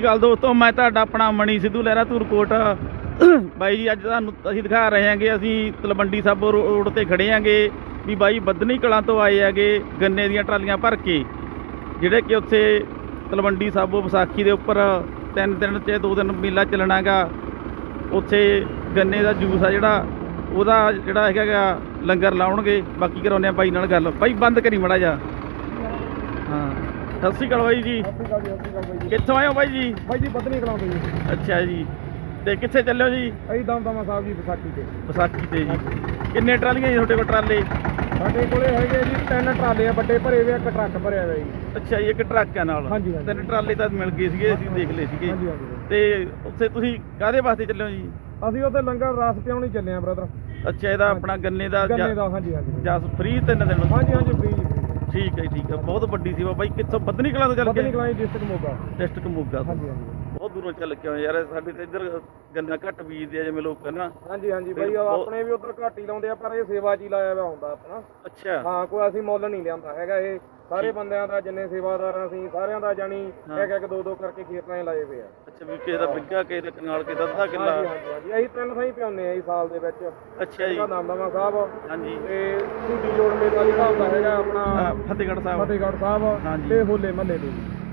ਅਕਾਲ ਦੋਸਤੋ, ਮੈਂ ਤੁਹਾਡਾ ਆਪਣਾ ਮਣੀ ਸਿੱਧੂ ਲਹਿਰਾ ਧੂਰਕੋਟ। ਬਾਈ ਜੀ, ਅੱਜ ਤੁਹਾਨੂੰ ਅਸੀਂ ਦਿਖਾ ਰਹੇ ਹਾਂਗੇ, ਅਸੀਂ ਤਲਵੰਡੀ ਸਾਬੋ ਰੋਡ ਤੇ ਖੜੇ ਹਾਂਗੇ ਵੀ ਬਾਈ ਬੱਦਨੀ ਕਲਾਂ ਤੋਂ ਆਏ ਹੈਗੇ ਗੰਨੇ ਦੀਆਂ ਟਰਾਲੀਆਂ ਭਰ ਕੇ, ਜਿਹੜੇ ਕਿ ਉੱਥੇ ਤਲਵੰਡੀ ਸਾਬੋ ਵਿਸਾਖੀ ਦੇ ਉੱਪਰ ਤਿੰਨ ਦਿਨ ਤੇ ਦੋ ਦਿਨ ਮੇਲਾ ਚੱਲਣਾਗਾ ਉੱਥੇ ਗੰਨੇ ਦਾ ਜੂਸ ਆ ਜਿਹੜਾ, ਉਹਦਾ ਜਿਹੜਾ ਹੈਗਾ ਲੰਗਰ ਲਾਉਣਗੇ। ਬਾਕੀ ਕਰਾਉਂਦੇ ਆ ਬਾਈ ਨਾਲ ਗੱਲ। ਬਾਈ, ਬੰਦ ਕਰੀ ਮੜਾ ਜਾ ਸਤਿ ਸ਼੍ਰੀ ਅਕਾਲ ਬਾਈ ਜੀ। ਸਤਿ ਸ਼੍ਰੀ ਅਕਾਲ ਜੀ ਸਤਿ ਸ਼੍ਰੀ ਅਕਾਲ ਬਾਈ ਜੀ। ਕਿੱਥੋਂ ਆਏ ਹੋ ਬਾਈ ਜੀ? ਬਾਈ ਜੀ ਬਦਨੀ ਕਲਾਂ ਤੋਂ ਜੀ ਅੱਛਾ ਜੀ। ਤੇ ਕਿੱਥੇ ਚੱਲਿਓ ਜੀ? ਅਸੀਂ ਦਮਦਮਾ ਸਾਹਿਬ ਦੀ ਵਿਸਾਖੀ ਤੇ। ਵਿਸਾਖੀ ਤੇ ਜੀ। ਕਿੰਨੇ ਟਰਾਲੀਆਂ ਜੀ ਤੁਹਾਡੇ ਕੋਲ ਟਰਾਲੇ? ਸਾਡੇ ਕੋਲੇ ਹੈਗੇ ਜੀ ਤਿੰਨ ਟਰਾਲੇ ਆ ਵੱਡੇ ਭਰੇ ਹੋਏ ਆ ਇੱਕ ਟਰੱਕ ਭਰਿਆ ਹੋਇਆ ਜੀ। ਅੱਛਾ ਜੀ ਇੱਕ ਟਰੱਕ ਆ ਨਾਲ। ਹਾਂਜੀ, ਹਾਂਜੀ। ਤਿੰਨ ਟਰਾਲੇ ਤਾਂ ਮਿਲ ਗਏ ਸੀਗੇ ਅਸੀਂ ਦੇਖ ਲਏ ਸੀਗੇ। ਹਾਂਜੀ ਹਾਂਜੀ ਤੇ ਉੱਥੇ ਤੁਸੀਂ ਕਾਹਦੇ ਵਾਸਤੇ ਚੱਲਿਓ ਜੀ? ਅਸੀਂ ਉੱਥੇ ਲੰਗਰ ਰਸ ਪਿਆਉਣ ਹੀ ਚੱਲੇ ਆ ਬ੍ਰਦਰ ਅੱਛਾ ਇਹਦਾ ਆਪਣਾ ਗੰਨੇ ਦਾ ਗੰਨੇ ਦਾ ਹਾਂਜੀ ਹਾਂਜੀ। ਜਸ ਫ੍ਰੀ ਤਿੰਨ ਦਿਨ। ਹਾਂਜੀ ਹਾਂਜੀ ਫ੍ਰੀ ਜੀ ਠੀਕ ਹੈ ਠੀਕ ਹੈ। ਬਹੁਤ ਵੱਡੀ ਸੇਵਾ ਬਾਈ ਕਿੱਥੋਂ ਬੱਦਨੀ ਕਲਾਂ ਤੋਂ ਚੱਲ ਕੇ? ਕਲਾਂ ਡਿਸਟ੍ਰਿਕਟ ਮੋਗਾ। ਡਿਸਟ੍ਰਿਕਟ ਮੋਗਾ ਤੋਂ। ਹਾਂਜੀ ਹਾਂਜੀ। ਬਹੁਤ ਦੂਰੋਂ ਚੱਲ ਕੇ ਆਏ ਯਾਰ ਸਾਡੇ ਤੇ ਇੱਧਰ ਗੰਨਾ ਘੱਟ ਬੀਜਦੇ ਆ ਜਿਵੇਂ ਲੋਕ ਨਾ ਹਾਂਜੀ ਹਾਂਜੀ ਬਾਈ ਉਹ ਆਪਣੇ ਵੀ ਉਧਰ ਘੱਟ ਹੀ ਲਾਉਂਦੇ ਆ ਪਰ ਇਹ ਸੇਵਾ ਜੀ ਲਾਇਆ ਵਾ ਹੁੰਦਾ ਆਪਣਾ। ਅੱਛਾ। ਹਾਂ ਕੋਈ ਅਸੀਂ ਮੁੱਲ ਨਹੀਂ ਲਿਆਂਦਾ ਹੈਗਾ ਇਹ। ਸਾਰੇ ਬੰਦਿਆਂ ਦਾ ਜਿੰਨੇ ਸੇਵਾਦਾਰ ਅਸੀਂ ਸਾਰਿਆਂ ਦਾ ਜਾਣੀ ਇੱਕ ਇੱਕ ਦੋ ਦੋ ਕਰਕੇ ਖੇਤਾਂ ਲਾਏ ਹੋਏ ਆ। ਅੱਛਾ ਵੀ ਕਿਸੇ ਦਾ ਬਿੱਗਾ ਕਿਸੇ ਦਾ ਕਨਾਲ ਕਿਸੇ ਦਾ ਅੱਧਾ ਕਿੱਲਾ। ਹਾਂਜੀ ਹਾਂਜੀ ਅਸੀਂ ਤਿੰਨ ਥਾਈ ਪਿਆਉਂਦੇ ਆ ਜੀ ਸਾਲ ਦੇ ਵਿੱਚ। ਅੱਛਾ ਜੀ। ਨਾਮਦਮਾ ਸਾਹਿਬ। ਹਾਂਜੀ। ਤੇ ਸੂਜੀ ਜੋੜ ਮੇਲਾ ਜਿਹੜਾ ਹੁੰਦਾ ਹੈਗਾ ਆਪਣਾ ਫਤਿਹਗੜ੍ਹ ਸਾਹਿਬ। ਫਤਿਹਗੜ੍ਹ ਸਾਹਿਬ। ਤੇ ਹੋਲੇ ਮਹੱਲੇ ਦੇ।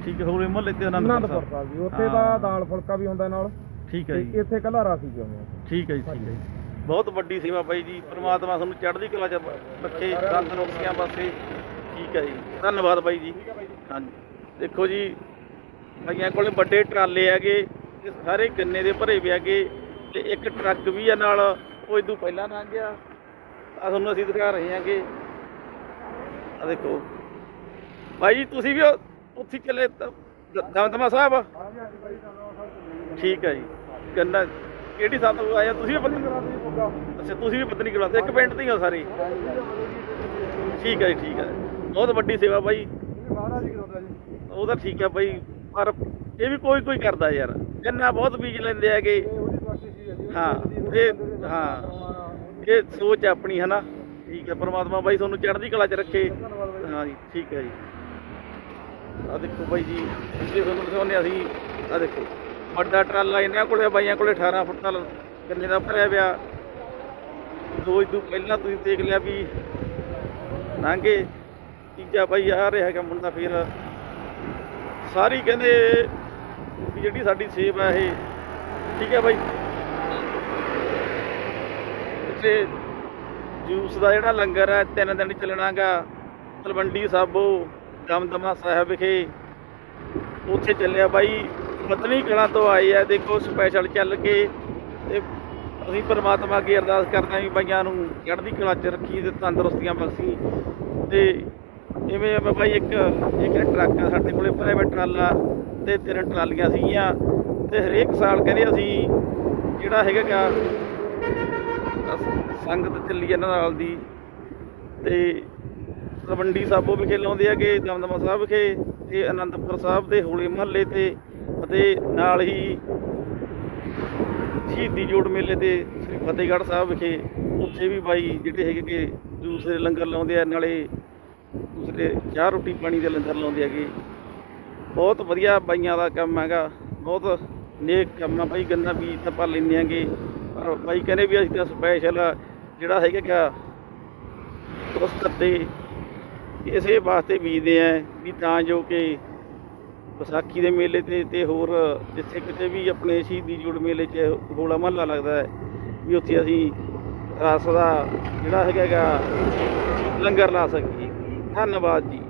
ਠੀਕ ਹੈ ਮੁਹੱਲੇ ਤੇ ਆਨੰਦਪੁਰ ਅਨੰਦਪੁਰ ਸਾਹਿਬ ਸਾਹਿਬ ਜੀ ਉੱਥੇ ਦਾ ਦਾਲ ਫੁਲਕਾ ਵੀ ਹੁੰਦਾ ਨਾਲ। ਠੀਕ ਹੈ ਤੇ ਜੀ। ਇੱਥੇ ਕੱਲਾ ਰਾਸੀ ਆ ਠੀਕ ਹੈ ਜੀ ਠੀਕ ਹੈ ਜੀ। ਬਹੁਤ ਵੱਡੀ ਸੇਵਾ ਬਾਈ ਜੀ ਪ੍ਰਮਾਤਮਾ ਤੁਹਾਨੂੰ ਚੜ੍ਹਦੀ ਕਲਾ ਚ ਰੱਖੇ ਤੰਦਰੁਸਤੀਆਂ ਪਾਸੇ। ਠੀਕ ਹੈ ਜੀ। ਧੰਨਵਾਦ ਬਾਈ ਜੀ। ਹਾਂਜੀ। ਦੇਖੋ ਜੀ ਬਾਈਆਂ ਕੋਲੇ ਵੱਡੇ ਟਰਾਲੇ ਹੈਗੇ ਤੇ ਸਾਰੇ ਗੰਨੇ ਦੇ ਭਰੇ ਵੀ ਹੈਗੇ ਤੇ ਇੱਕ ਟਰੱਕ ਵੀ ਆ ਨਾਲ ਉਹ ਇਦੋਂ ਪਹਿਲਾਂ ਲੰਘ ਗਿਆ। ਆ ਤੁਹਾਨੂੰ ਅਸੀਂ ਦਿਖਾ ਰਹੇ ਹਾਂਗੇ। ਆ ਦੇਖੋ। ਬਾਈ ਜੀ ਤੁਸੀਂ ਵੀ ਉਹ- ਉੱਥੇ ਚੱਲੇ ਦਮਦਮਾ ਸਾਹਿਬ। ਠੀਕ ਹੈ ਜੀ। ਗੰਨਾ ਕਿਹੜੀ ਸਾਥ ਤੋਂ ਆਇਆ ਤੁਸੀਂ ਵੀ ਪਤਨੀ ਅੱਛਾ, ਤੁਸੀਂ ਵੀ ਪਤਨੀ ਕਰਾਉਂਦੇ ਇੱਕ ਪਿੰਡ ਦੇ ਹੋ ਸਾਰੇ। ਠੀਕ ਹੈ ਜੀ, ਠੀਕ ਹੈ। ਬਹੁਤ ਵੱਡੀ ਸੇਵਾ ਬਾਈ। ਉਹ ਤਾਂ ਠੀਕ ਹੈ ਬਾਈ। ਪਰ ਇਹ ਵੀ ਕੋਈ ਕੋਈ ਕਰਦਾ ਯਾਰ। ਗੰਨਾ ਬਹੁਤ ਬੀਜ ਲੈਂਦੇ ਹੈਗੇ। ਹਾਂ, ਇਹ ਹਾਂ। ਇਹ ਸੋਚ ਆਪਣੀ ਹੈ ਨਾ ਠੀਕ ਹੈ, ਪਰਮਾਤਮਾ ਬਾਈ ਤੁਹਾਨੂੰ ਚੜ੍ਹਦੀ ਕਲਾ 'ਚ ਰੱਖੇ। ਹਾਂ ਜੀ, ਠੀਕ ਹੈ ਜੀ। ਆ ਦੇਖੋ ਬਾਈ ਜੀ ਅੱਗੇ ਤੁਹਾਨੂੰ ਦਿਖਾਉਂਦੇ ਅਸੀਂ, ਆ ਦੇਖੋ, ਵੱਡਾ ਟਰਾਲਾ ਇਹਨਾਂ ਕੋਲੇ ਬਾਈਆਂ ਕੋਲੇ 18 ਫੁੱਟ ਨਾਲ ਗੰਨੇ ਦਾ ਭਰਿਆ ਪਿਆ। ਦੋ ਇਦੋਂ ਪਹਿਲਾਂ ਤੁਸੀਂ ਦੇਖ ਲਿਆ ਵੀ ਨਾਂਗੇ ਤੀਜਾ ਬਾਈ ਆ ਰਿਹਾ ਹੈਗਾ ਮੁੰਡਾ ਫਿਰ। ਸਾਰੀ ਕਹਿੰਦੇ ਵੀ ਜਿਹੜੀ ਸਾਡੀ ਸੇਵ ਹੈ ਇਹ, ਠੀਕ ਹੈ ਬਾਈ? ਇੱਥੇ ਜੂਸ ਦਾ ਜਿਹੜਾ ਲੰਗਰ ਹੈ, ਤਿੰਨ ਦਿਨ ਚੱਲਣਾਗਾ, ਤਲਵੰਡੀ ਸਾਬੋ ਦਮਦਮਾ ਸਾਹਿਬ ਵਿਖੇ ਉੱਥੇ ਚੱਲਿਆ ਬਾਈ। ਮਤਨੀ ਕਲਾਂ ਤੋਂ ਆਏ ਆ, ਦੇਖੋ ਸਪੈਸ਼ਲ ਚੱਲ ਕੇ ਤੇ ਅਸੀਂ ਪਰਮਾਤਮਾ ਅੱਗੇ ਅਰਦਾਸ ਕਰਨਾ ਵੀ ਬਾਈਆਂ ਨੂੰ ਚੜ੍ਹਦੀ ਕਲਾ 'ਚ ਰੱਖੀ ਤੇ ਤੰਦਰੁਸਤੀਆਂ ਬਖਸ਼ੀ। ਤੇ ਇਵੇਂ ਆ ਬਾਈ ਇੱਕ ਇੱਕ ਟਰੱਕ ਆ ਸਾਡੇ ਕੋਲੇ ਪ੍ਰਾਈਵੇਟ ਟਰਾਲਾ ਤੇ ਤਿੰਨ ਟਰਾਲੀਆਂ ਸੀਗੀਆਂ। ਤੇ ਹਰੇਕ ਸਾਲ ਕਹਿੰਦੇ ਅਸੀਂ ਜਿਹੜਾ ਹੈਗਾ ਸੰਗਤ ਚੱਲੀ ਇਹਨਾਂ ਨਾਲ ਦੀ। ਤੇ ਤਲਵੰਡੀ ਸਾਬੋ ਵਿਖੇ ਲਾਉਂਦੇ ਹੈਗੇ, ਦਮਦਮਾ ਸਾਹਿਬ ਵਿਖੇ, ਤੇ ਅਨੰਦਪੁਰ ਸਾਹਿਬ ਦੇ ਹੋਲੇ ਮਹੱਲੇ ਤੇ ਅਤੇ ਨਾਲ ਹੀ ਸ਼ਹੀਦੀ ਜੋੜ ਮੇਲੇ ਤੇ ਸ੍ਰੀ ਫਤਿਹਗੜ੍ਹ ਸਾਹਿਬ ਵਿਖੇ ਉੱਥੇ ਵੀ ਬਾਈ ਜਿਹੜੇ ਹੈਗੇ ਕਿ ਦੂਸਰੇ ਲੰਗਰ ਲਾਉਂਦੇ ਆ, ਨਾਲੇ ਦੂਸਰੇ ਚਾਹ ਰੋਟੀ ਪਾਣੀ ਦੇ ਲੰਗਰ ਲਾਉਂਦੇ ਹੈਗੇ। ਬਹੁਤ ਵਧੀਆ ਬਾਈਆਂ ਦਾ ਕੰਮ ਹੈਗਾ, ਬਹੁਤ ਨੇਕ ਕੰਮ ਆ ਬਾਈ, ਗੰਨਾ ਬੀਜ ਤਾਂ ਪਾ ਲੈਂਦੇ ਆਂਗੇ ਪਰ ਬਾਈ ਕਹਿੰਦੇ ਵੀ ਅਸੀਂ ਤਾਂ ਸਪੈਸ਼ਲ ਜਿਹੜਾ ਹੈਗਾ ਕਿ ਉਸ ਕਰਦੇ ਇਸੇ ਵਾਸਤੇ ਬੀਜਦੇ ਆ ਵੀ ਤਾਂ ਜੋ ਕਿ ਵਿਸਾਖੀ ਦੇ ਮੇਲੇ ਤੇ ਤੇ ਹੋਰ ਜਿੱਥੇ ਕਿਤੇ ਵੀ ਆਪਣੇ ਸ਼ਹੀਦੀ ਜੋੜ ਮੇਲੇ 'ਚ ਹੋਲਾ ਮਹੱਲਾ ਲੱਗਦਾ ਹੈ, ਵੀ ਉੱਥੇ ਅਸੀਂ ਰਸ ਦਾ ਜਿਹੜਾ ਹੈਗਾ ਗਾ ਲੰਗਰ ਲਾ ਸਕੀਏ। ਧੰਨਵਾਦ ਜੀ।